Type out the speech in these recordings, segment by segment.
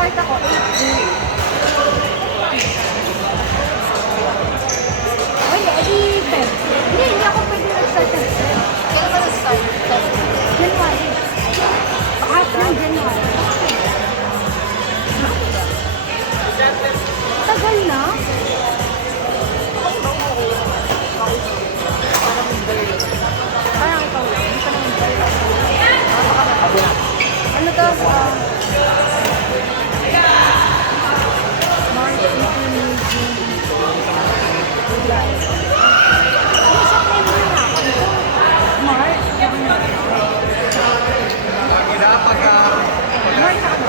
nag-start ako, 8 Ay, edi 10. Hindi ako pwede nag-start ng 10. Kailan ka nag-start? January. After January. Tagal na? Parang ikaw lang. Hindi ka naman ano to? March, April, June, July. Ano, September na ako. March. March ako.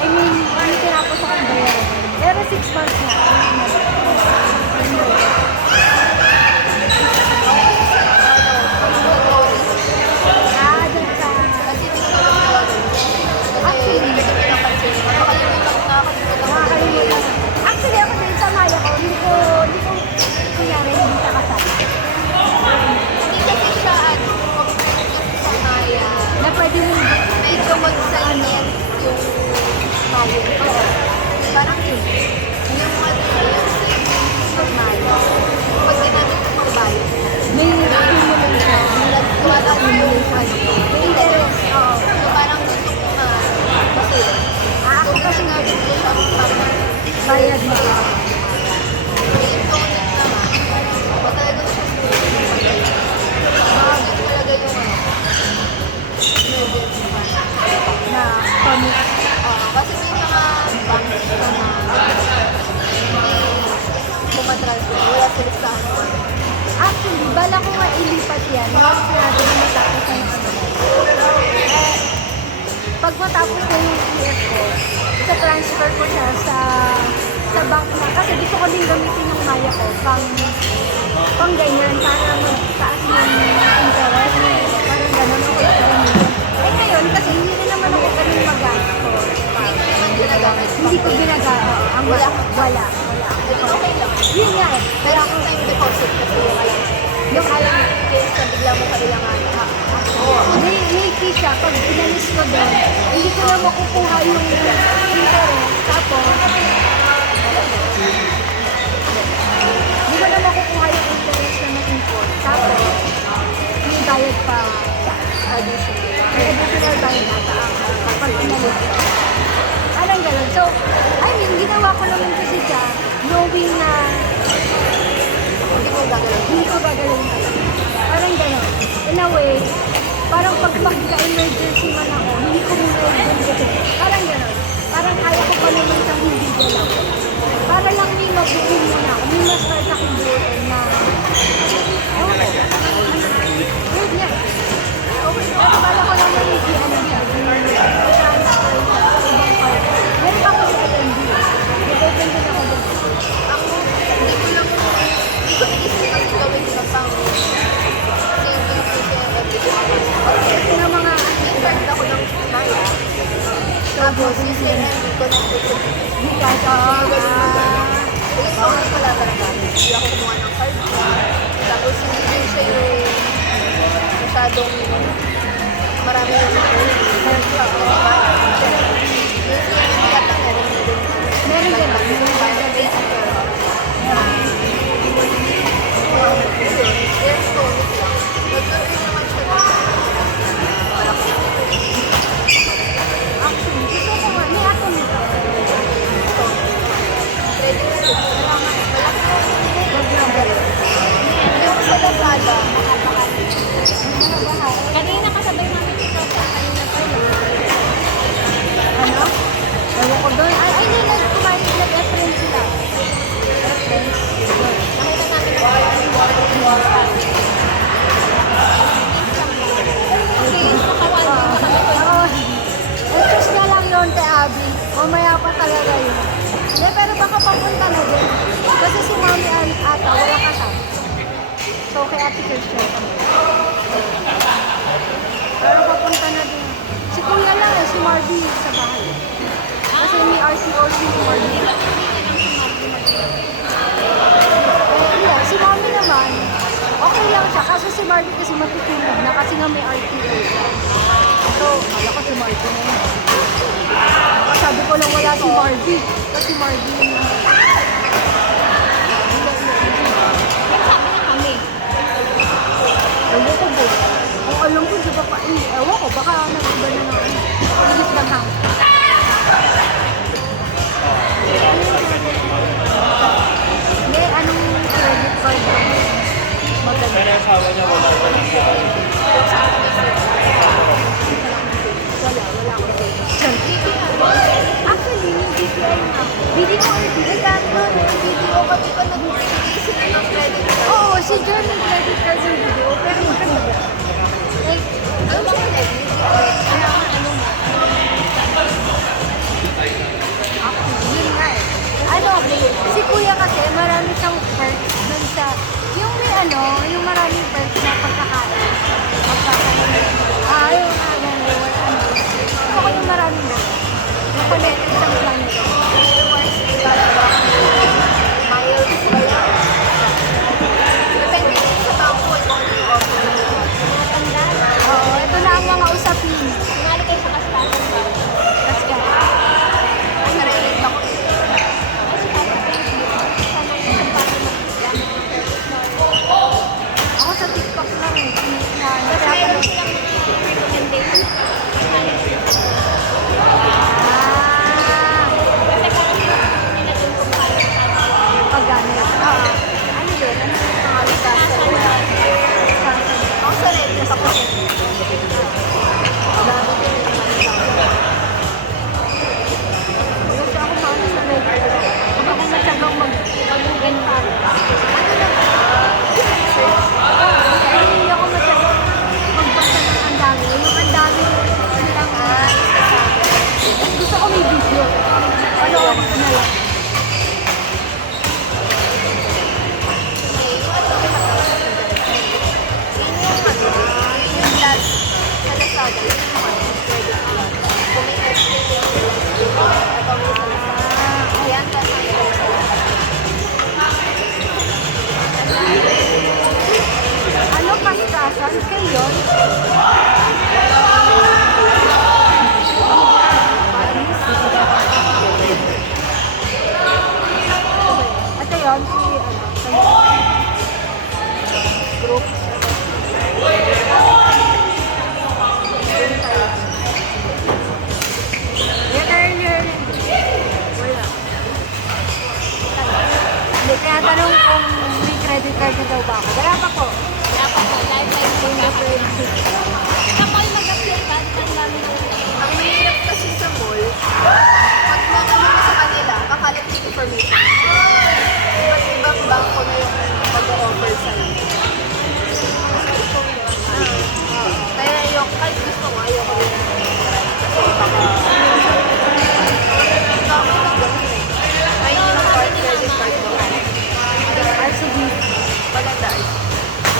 I mean, hindi tinapos ako ng bayaran. Pero 6 months na. Actually, ako din sa maya ko, hindi ko kunyari, hindi sa kasal. Hindi kasi siya, sa Maya. Na pwede mo, Medyo mag-silent yung Maya. Oo. Parang yun. Yung ano, yung sa Maya. Pag ginamit ng pagbayad. may accumulation. Wala ko yung interest. Oo. So parang gusto ko kasi Ako kasi nga, gusto ko siya parang bayad mo. yung tonet naman. Talaga siya talaga yung emergency fund. Na pamit. Kasi may mga banks na hindi pumatransfer. Wala sila sa ano. Actually, bala ko nga ilipat yan. Once sinabi na matapos ang ano. Pag matapos na yung PF ko, isa-transfer ko siya sa bank na. Kasi gusto ko din gamitin yung maya ko pang ganyan para magtaas yung interest. Parang gano'n ako gawin. Eh ngayon, kasi hindi rin naman ako ganun mag-gastos. Hindi ko ginagamit. Ang wala. Okay lang. Yun nga eh. Pero ako time deposit kasi yung alam case na bigla mo kailangan. May fee siya. Pag inalis ko doon, hindi ko na makukuha yung interest. Tapos, hindi ko na makukuha yung interest na na-import. Tapos, may bayad pa additional. May additional bayad ata kapag inalis ko. Parang gano'n. So, I mean, ginawa ko naman kasi siya knowing na hindi ko gagalawin talaga. Parang gano'n. In a way, parang pag magka-emergency man ako, hindi ko emergency. Parang gano'n. Parang kaya ko pa naman siyang hindi galaw. Para lang may mabuhin muna ako. May ma-start akong buuin na ewan ko. Weird nga. Okay. Pero bala ko naman hindi ano siya. Transfer sa ibang part. Meron pa ko yung attend. Nag-open din ako doon. Ako, hindi ko lang, hindi ko naisip kasi gawin sa pang Kasi ng mga nag-start ako ng Maya. Tapos, yung CNM connected to because electronic pala talaga. Hindi ako kumuha ng card. Tapos, hindi din siya yung masyadong marami yung card siya. Yung CNM yata meron na din. meron din ba? Yung Database. Electronic lang. Nagkaroon naman siya. actually, gusto ko nga, may atom nito. Ready na yun. Wag na ba? Yung sa Lazada, Kanina kasabay namin ito sa kanina pa ano? Ewan ko doon. Ay, kumain nag-reference sila. Reference. nakita namin na kaya Oo. Excuse na lang yun, Te Abby. Mamaya pa talaga yun. Hindi, pero baka papunta na din. Kasi si Mami ata, wala kasama. So, kay Ate Christian kami. Pero papunta na din. Si Kuya lang si Marby sa bahay. Kasi may RCO si Marby. Yeah, si Mami naman, okay lang siya. Kaso si Marby kasi matutulog na kasi nga may RTO siya. Pero, kala ko si Marvin na yun. Sabi ko lang wala si Marvin. Kasi Marvin yun lang. Nagsabi na kami. Ewan ko po. Ang alam ko, di ba pa, ewan ko, baka nag-iba na ng ano. Inis lang hang. Hindi, anong credit card ang maganda? Pero asawa niya wala pa ng Wala ko dito. Actually, yung BPI nga. BDO or Kaya nun, yung video ko, di ba nag-isip ng credit card? Oo, si John yung credit card yung BDO, pero maganda ba? Like, Ano ba credit? yun nga eh. Ano, si Kuya kasi marami siyang perks dun sa, yung may ano, yung maraming perks na pagkakain. Yung ano, ano. Ako yung maraming perks. Yung connected sa plan nito. Rewards nila ba? Miles ba yun? Depende din sa tao ko, ito yung offer. Oo, ito na ang mga usapin. Sinali kayo sa kastasan ba? Let's go. Ay, narelate ako. Ako sa TikTok lang eh. Tapos mayroon silang recommendation. Kasi parang nila dun kung paano Paggamit. Ano yun? Ano yung mga kastasan ba? Ako sa Reddit ako. Gusto ako maano sa Reddit. Huwag ako matyagang mag-ganyan. Hindi ako matyagang magbasa ng ang dami. Yung ang dami silang gusto ko may video. Ano ako ko na lang. Ano pastasan kayo? Ito yun, si group. Yan earlier. Wala. Hindi, kaya tanong kung may credit card na daw ba ako. Wala pa po. Dapat po, lifeline po na friendship. Saka ko yung mag-apply ka, ang dami na ang mahirap kasi sa mall, pag magkano mo sa kanila, kakalat yung information. Iba't ibang bangko na yung mag-offer sa'yo. Kaya yung, kahit gusto ko, ayoko rin. Kasi baka, ay, yung card, credit card ko. RCB. Maganda.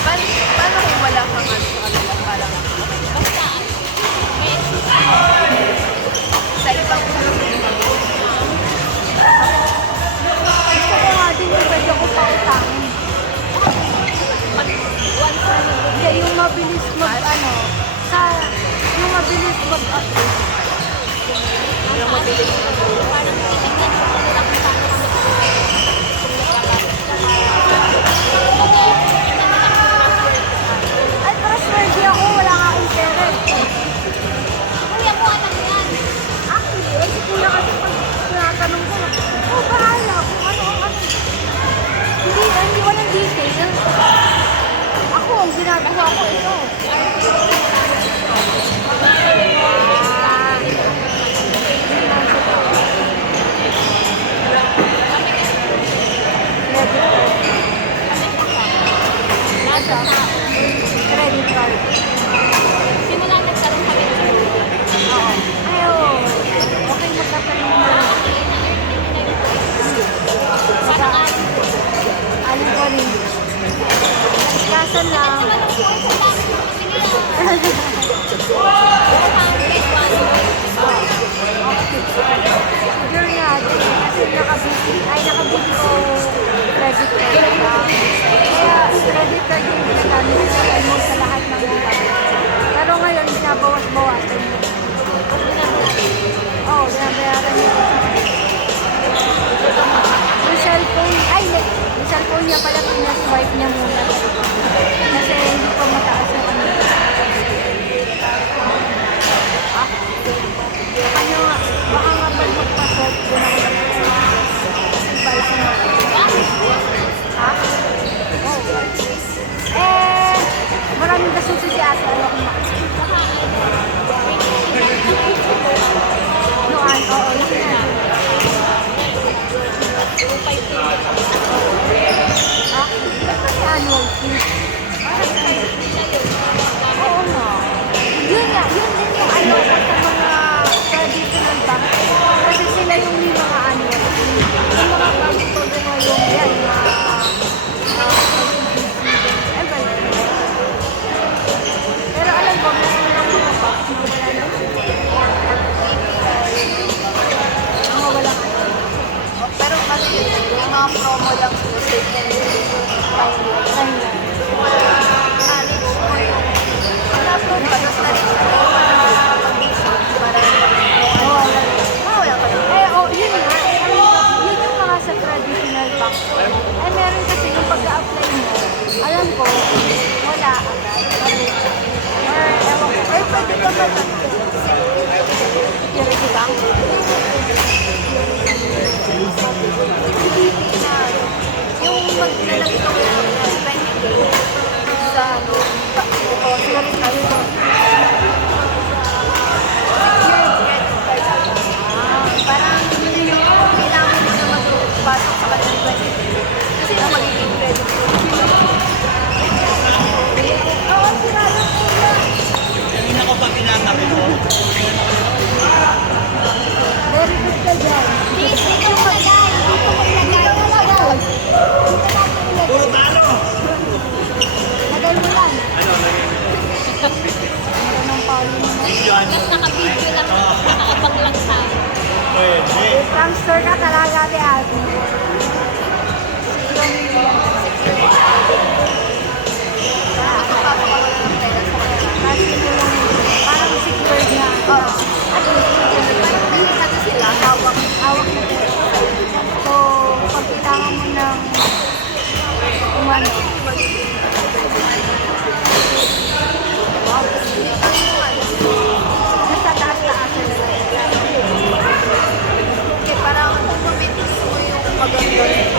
Paano kung wala kang ano sa kanila? Parang, basta, may sa ibang Gusto ko nga din yung pwede ko pautangin. once na nila. Hindi, yung mabilis ano, yung mabilis mag-update. Yung mabilis na po. Parang titignan ko lang kung saan ako Ay, trustworthy ako, wala nga akong pera. Kuya mo anak yan. Actually, si kuya kasi pag tinatanong ko, bahala kung ano. Hindi walang detail. Ako, ang ginagawa ko ito. Credit card. Simula nagkaroon kami ng Oo. Ayaw. Okay, magkakaroon na. parang Aling ko rin. Kasan lang. Siguro nga din. Kasi nakabit ko credit card na. Kaya credit card yung ginagamit ko almost sa lahat ng mga. Pero ngayon, binabawas-bawasan niya. Oo, binabayaran niya. Yung cellphone, ay hindi. Yung cellphone niya pala, pinaswipe niya muna. Kasi hindi pa mataas yung ano. Ano nga, baka nga pag magpasok, doon ako balik mo. Ha? Oo. Maraming gasuso si ate. Ano kung noon, oo, yun na. Kasi annual fee. Oo nga. Yun nga, yun din yung ano sa mga traditional bank. Kasi sila yung may mga annual fee. Yung mga bank ko gano'n yung yan, pero alam ko, meron lang mga box na wala na. Mga walang ano. Pero ano yun, may mga promo lang sinisave na yun. Time lang. Na-reach mo yung na-upload pa, tapos na-reach mo yung parang Wala. wala ka na. Yun nga. Yun yung mga sa traditional bank. Meron kasi yung pag-a-apply mo, alam ko, wala agad. Or, ewan ko. Pwede ka ba na Security bank. yung maglalagay ka mo ng 20K sa ano, deposit na yun. Parang hindi yung kailangan mo na magpasok sa kanyang 20K. Kasi yung magiging credit ko. Oo, sinalo ko yan. Kanina ko pa tinatabi ko. Very good ka dyan. Dito mo lagay. Dito mo lagay. Puro talo! Lagay mo lang. Ano, Anong palo mo? yan? Naka-video lang, naka-abang lang sa Pwede. Transfer ka talaga kay Ate. Nakapasok ka wala ng pera sa kanya. Kasi yung parang secured na. At parang delikado sila, hawak. Hawak na pera. So, pag kailangan mo ng umano, nasa taas-taas na lang. Okay, parang kung mamitis mo yung maganda yung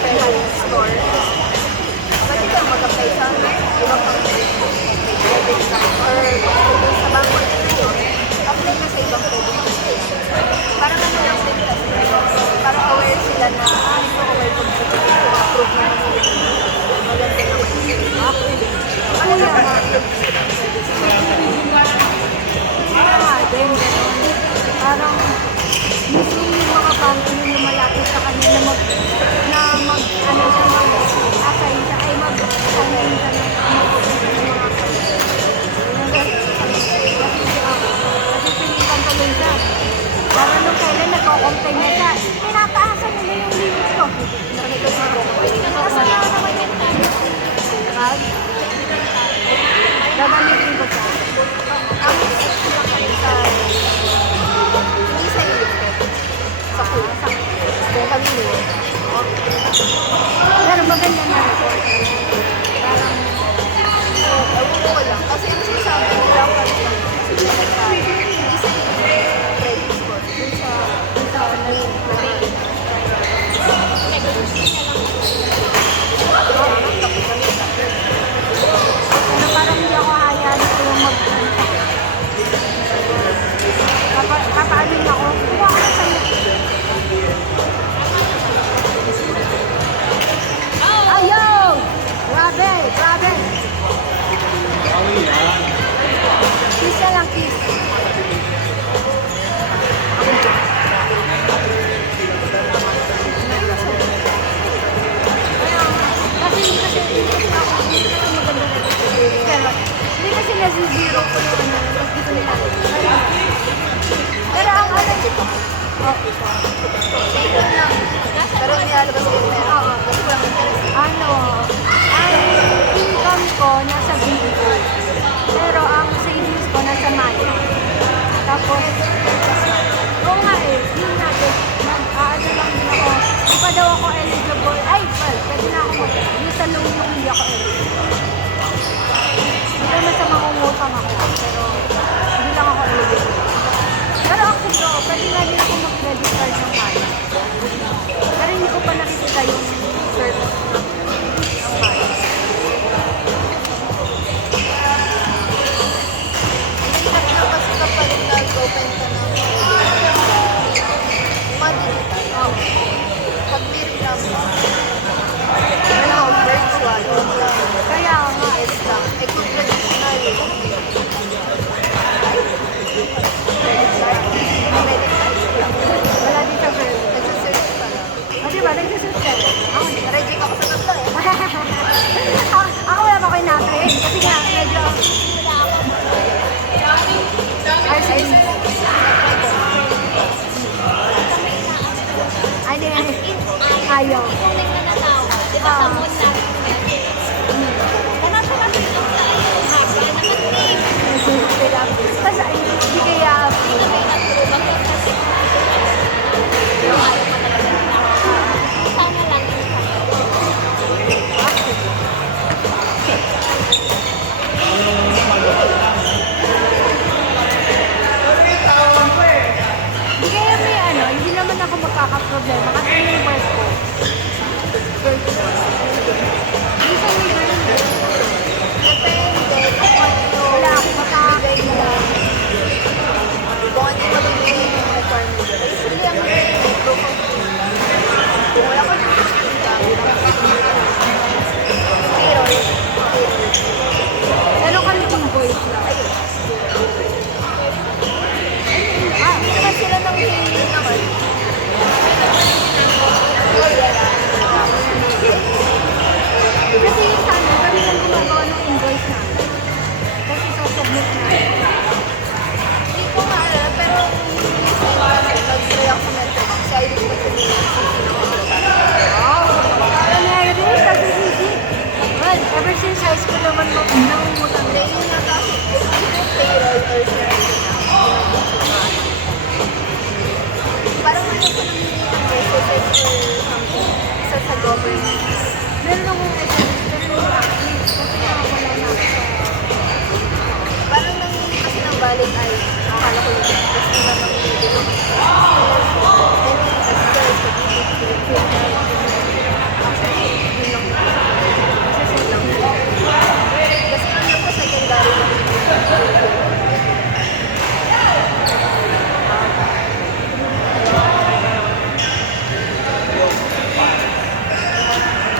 pera store, pwede ka mag-apply sa iba pang credit card or sa bangko ninyo, apply ka sa ibang credit card. Parang ano lang din kasi, parang aware sila na, ito aware kung approve na maganda naman. Ano naman? Parang din, gano'n. Parang mismo yung mga bangko yung lumalapit sa kanya na mag ano siya, mag-assign siya, ay mag-assign siya ng mag-open siya ng mga kasi pinipan ko yun siya. Parang nung kailan nagko-complain na siya, tinataasan nila yung limit ko. Nasa na naman yung time. Gagamitin ko siya. Hindi sa iyo, sa kuya. Kung kami mo, Pero maganda na report. Parang, ewan ko lang. Kasi yung sinasabi nila, kasi hindi sa iyo, credit score. Dun sa main. ano, parang hindi ako hayaan ko yung kapaanin ako. Kuha ako sa ayaw! Grabe! Grabe! Kiss na lang, kiss. Hindi kasi nasi-zero ko yung ano, tapos dito nila. Pero ang ano dito, Pero nilalabas ko yung pera. Oo. Kasi walang interest. ano, ang income ko nasa BPO.